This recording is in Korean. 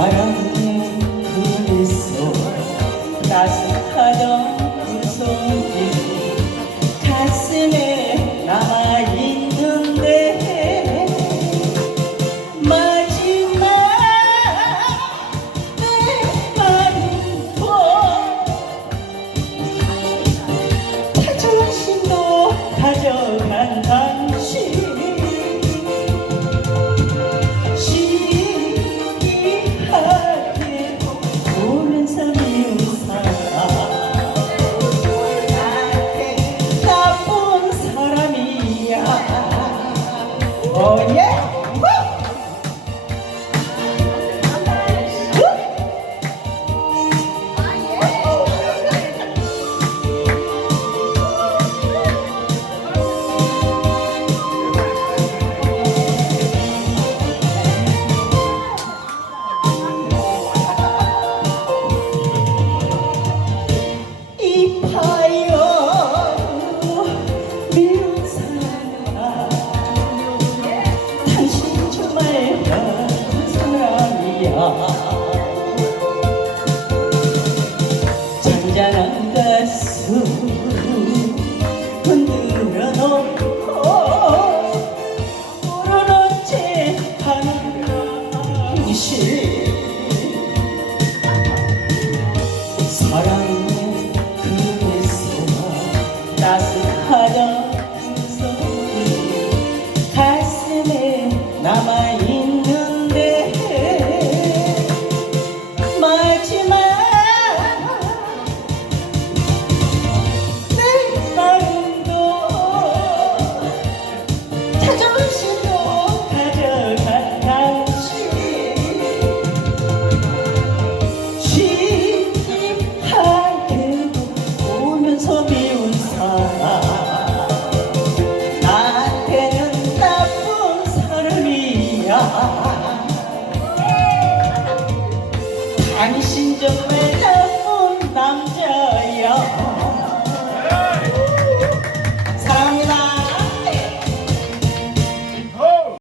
I am 흔들어도 모르는 채 하늘을 이실 당신 정말